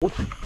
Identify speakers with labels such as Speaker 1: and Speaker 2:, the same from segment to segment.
Speaker 1: ผ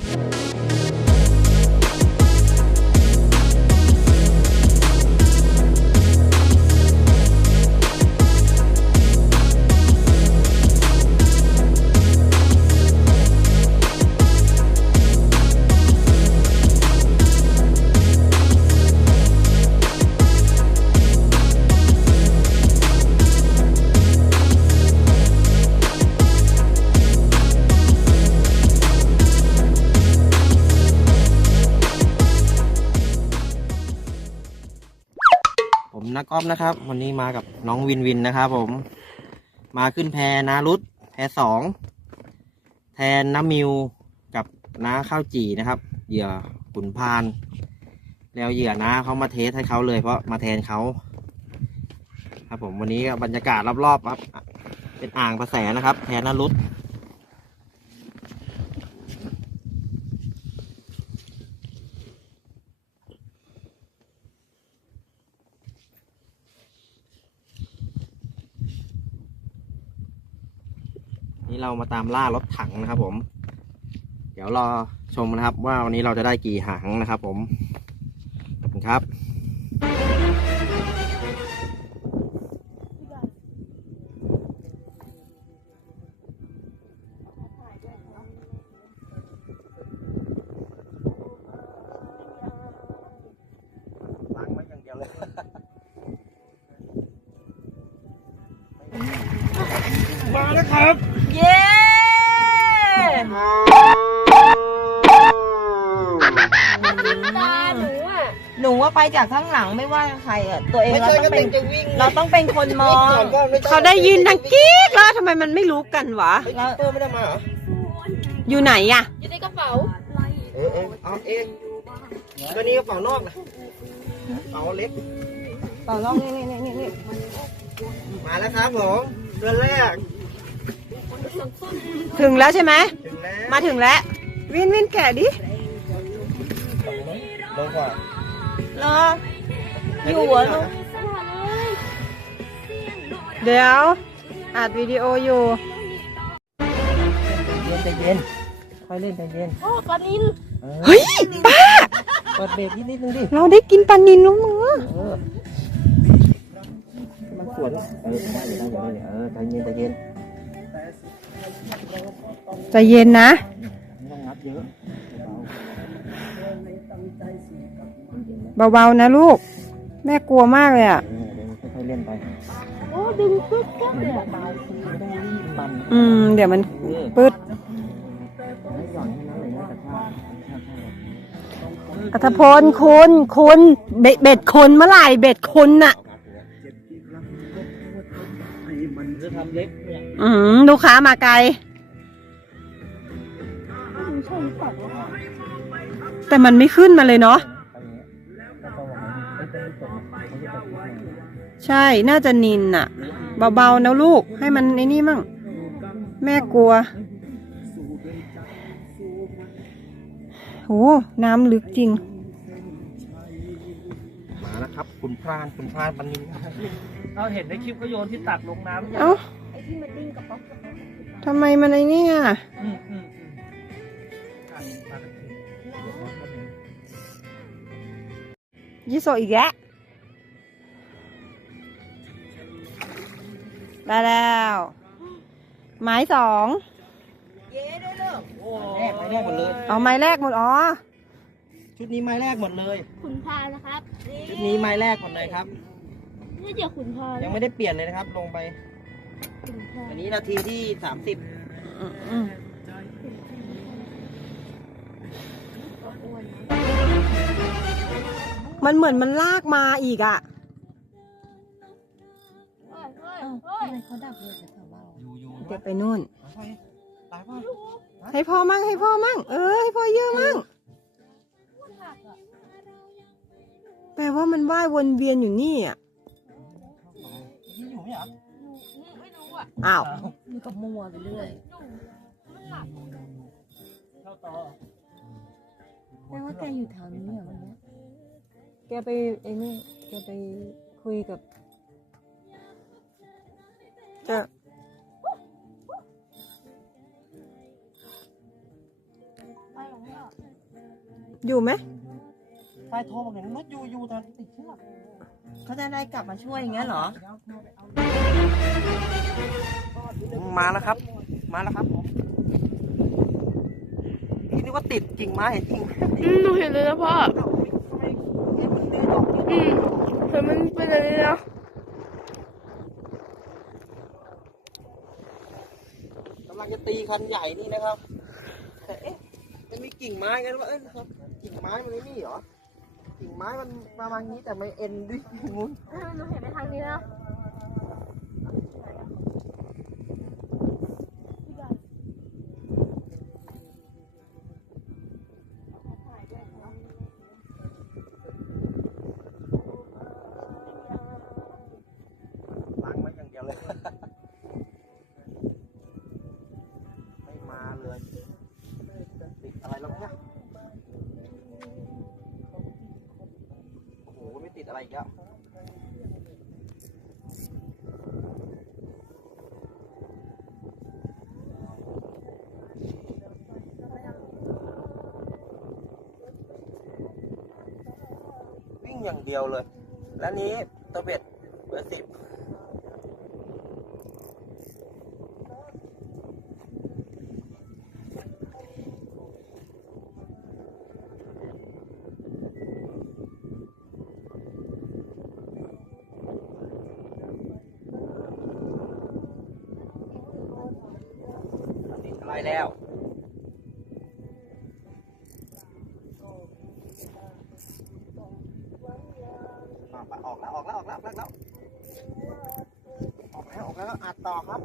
Speaker 1: มนักกอฟนะครับ วันนี้มากับน้องวินวินนะครับผม มาขึ้นแพนารุตแพสองแทนน้ำมิวกับน้าข้าวจีนะครับ เหยื่อขุนพาน แล้วเหยื่อน้าเขามาเทสให้เขาเลยเพราะมาแทนเขาครับผมวันนี้บรรยากาศรอบๆครับ เป็นอ่างประแสนะครับแทนนารุต นี่เรามาตามล่ารถถังนะครับ ผม เดี๋ยวรอชมนะครับ ว่าวันนี้เราจะได้กี่หางนะครับ ผมขอบคุณครับล้างไว้อย่างเดียวเลยมาแล้วครับ
Speaker 2: ว่าไปจากข้างหลังไม่ว่าใครอะตัวเอง
Speaker 1: ไม่
Speaker 2: เรา
Speaker 1: ใช่
Speaker 2: ต้
Speaker 1: ก็
Speaker 2: องเป็
Speaker 1: เป็น
Speaker 2: น
Speaker 1: จะวิ่ง
Speaker 2: เราต้องเป็นคนมอง
Speaker 3: เขาได้ยินดังกิ๊กแล้วทำไมมันไม่รู้กันวะ
Speaker 1: เฮ้ยเปอร์ไม่ได้มาเหรอ
Speaker 3: อยู่ไหนอะ
Speaker 2: อยู่ในกระเป๋า
Speaker 1: เออเออเอาเองก็นี่กระเป๋านอกนะกระเป๋าเล็ก
Speaker 2: ต่อรองนี่นี่นี่นี่
Speaker 1: มาแล้วครับผมเดือนแรก
Speaker 3: ถึงแล้วใช่ไหม
Speaker 1: ถึงแล้ว
Speaker 3: มาถึงแล้ว วินวินแกะดิ
Speaker 1: ลงกว่า
Speaker 2: รอ อยู่เหรอลูก
Speaker 3: เดี๋ยวอัดวิดีโออยู่
Speaker 1: เย็นใจเย็นค่อยเล่นใจเย็น
Speaker 2: โอ้ปลานิน
Speaker 1: ออ
Speaker 3: เฮ้ยป้า
Speaker 1: เปิดเบรกนิดนิดนึงดิ
Speaker 3: เราได้กินปลานินแล้วมึง
Speaker 1: เออมันสวนเออได้เลยได้เลยได้เลยเออใจเย็นใจเย็น
Speaker 3: ใจเย็นนะ
Speaker 1: เบา
Speaker 3: ๆนะลูก แม่กลัวมากเลยอะ
Speaker 1: เออเดี๋ยวค่อยๆเล่นไป
Speaker 2: โอ้ดึงปึ๊บก็เลย
Speaker 1: เบาๆสิไม่ต้องรีบมัน
Speaker 3: อืม เดี๋ยวมัน
Speaker 1: เออ
Speaker 3: ปึ๊ด
Speaker 1: ให้หย่อนให้น้ำไหลนะแต่ถ้าถ้าถ้า
Speaker 3: อัธพลคุณคุณเบ็ดเบ็ดคนเมื่อไหร่เบ็ดคนน่ะ
Speaker 1: จะทำเล็กเนี่ย
Speaker 3: อืมลูกค้ามาไกล แต่มันไม่ขึ้นมาเลยเนาะ ใช่ น่าจะนินน่ะ เบาๆนะลูก ให้มันไอ้นี่มั่ง แม่กลัวโหน้ำลึกจริง
Speaker 1: มาแล้วครับ คุณพรานคุณพรานปันนิน
Speaker 4: เราเห็นในคลิปก็โยนที่ตักลงน้ำเนี่ย
Speaker 3: เอ้าทำไมมันไอ้นี่อะ
Speaker 4: อืมอืมอืมตักตัก
Speaker 3: ยิโซอีกแล้ว ได้แล้วไม้สอง
Speaker 2: เย้ด้วยลูก
Speaker 4: โอ้
Speaker 1: แรกไม้แรกหมดเลย
Speaker 3: เอาไม้แรกหมดอ๋อ
Speaker 1: ชุดนี้ไม้แรกหมดเลย
Speaker 2: ขุนพานะครับ
Speaker 1: ชุดนี้ไม้แรกหมดเลยครับ
Speaker 2: นี่เดี๋ยวขุนพา
Speaker 1: ยังไม่ได้เปลี่ยนเลยนะครับ ลงไป
Speaker 2: ขุนพา
Speaker 1: อันนี้นาทีที่สามสิบ
Speaker 3: อืมมันเหมือนมันลากมาอีกอะ
Speaker 2: เขาดับเลยแต่เบา
Speaker 1: อยู่อยู่
Speaker 3: เก็บไปนู่น
Speaker 1: ตายป่ะ
Speaker 3: ให้พ่อมั่งให้พ่อมั่ง เออให้พ่อเยอะมั่ง แต่ว่ามันว่ายวนเวียนอยู่นี่อะ
Speaker 1: นี่อยู่ไหมเหรอ
Speaker 2: ไม่รู้อะ
Speaker 3: อ้าว
Speaker 2: มันก็มัวไปเรื่อย
Speaker 4: เข้าต่อ
Speaker 2: แปลว่าแกอยู่แถวนี้เหรอวันนี้
Speaker 3: แกไปไอ้นี่แกไปคุยกับ จะอยู่ไหม
Speaker 1: ใต้ท้องผมเห็นมุดอยู่อยู่ตอนติดเชือก
Speaker 2: เขาจะได้กลับมาช่วยอย่างเงี้ยเหรอ
Speaker 1: มาแล้วครับ มาแล้วครับผมพี่นึกว่าติดกิ่งไม้เห็นกิ่งไม้
Speaker 5: อืมหนูเห็นเลยนะพ่อ
Speaker 1: ทำไมเอ๊ะมันเดินออก
Speaker 5: อืมแต่มันเป็นอะไรนะ
Speaker 1: กำ ลังจะตีคันใหญ่นี่นะครับแต่เอ๊ะมันมีกิ่งไม้กันว่าเอ้ยครับกิ่งไม้มันไม่มีเหรอกิ่งไม้มันประมาณนี้แต่ไม่เอ็นด้วยมุ้ง
Speaker 5: หนูเห็นไปทางนี้แล้ว
Speaker 1: ไม่ติดอะไรอีกแล้ววิ่งอย่างเดียวเลย แล้วนี้ตัวเบ็ดเบอร์สิบ ติดอะไร แล้วอะไปออกแล้ว ออกแล้วออกแล้วออกแล้วออกแล้วออกแล้วอัดต่อครับ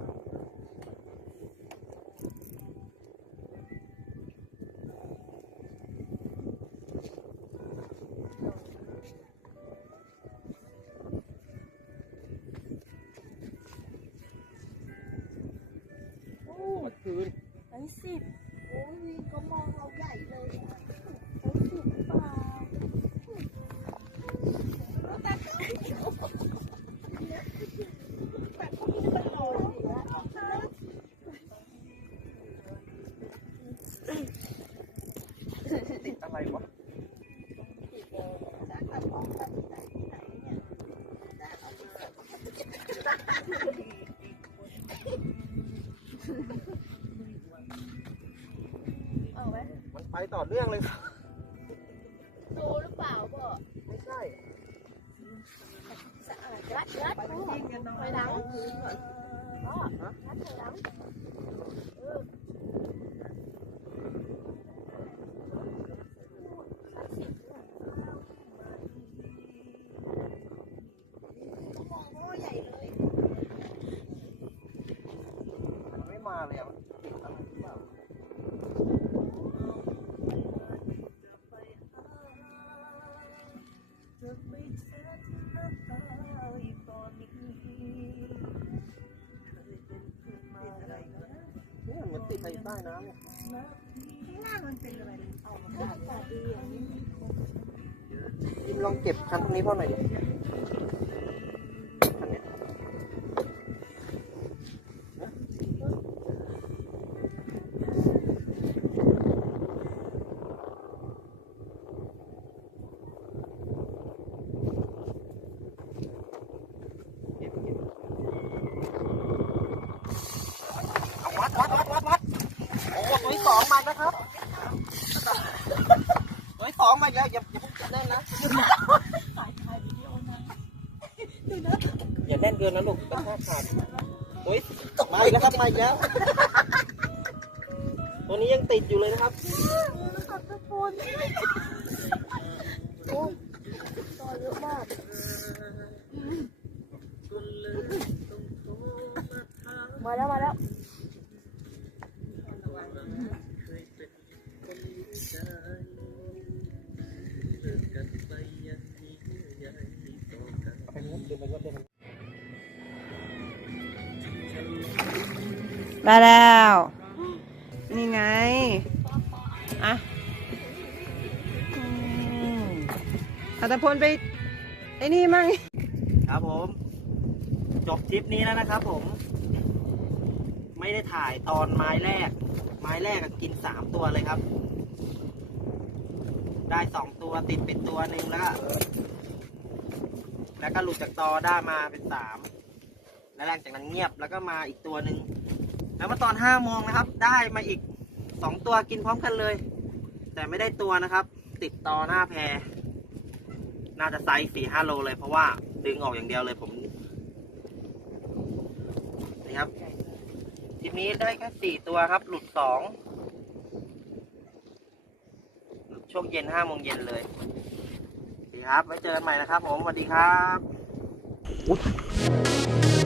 Speaker 5: ไอ้สิบ
Speaker 2: โสะอาดรัดรัดพ่
Speaker 1: ติดอะไรอยู่ใต้น้ำเนี่ยยิมลองเก็บคันตรงนี้พ่อหน่อยดิ มาอีกแล้วอย่าอย่าเพิ่งเล่นนะอย่าแน่นเกินนะลูกกระชากขาดโอ้ยมาอีกแล้วครับมาอีกแล้วตัวนี้ยังติดอยู่เลยนะครับ
Speaker 2: มาแล้วมาแล้ว
Speaker 1: ไปนู้นเดินไปนู้นเดินไปนู้
Speaker 3: ได้แล้ว นี่ไง อะอัตพลไป ไอ้นี่มั่ง
Speaker 1: ครับผม จบทริปนี้แล้วนะครับผม ไม่ได้ถ่ายตอนไม้แรก ไม้แรกกินสามตัวเลยครับ ได้สองตัวติดเป็นตัวหนึ่งแล้ว แล้วก็หลุดจากตอได้มาเป็นสามแล้วหลังจากนั้นเงียบแล้วก็มาอีกตัวหนึ่งแล้วมาตอนห้าโมงนะครับ ได้มาอีกสองตัวกินพร้อมกันเลย แต่ไม่ได้ตัวนะครับ ติดตอหน้าแพน่าจะไซส์สี่ห้าโลเลยเพราะว่าดึงออกอย่างเดียวเลยผมนี่ครับทริปนี้ได้แค่สี่ตัวครับ หลุดสองหลุดช่วงเย็นห้าโมงเย็นเลย ดีครับ ไว้เจอกันใหม่นะครับผมสวัสดีครับ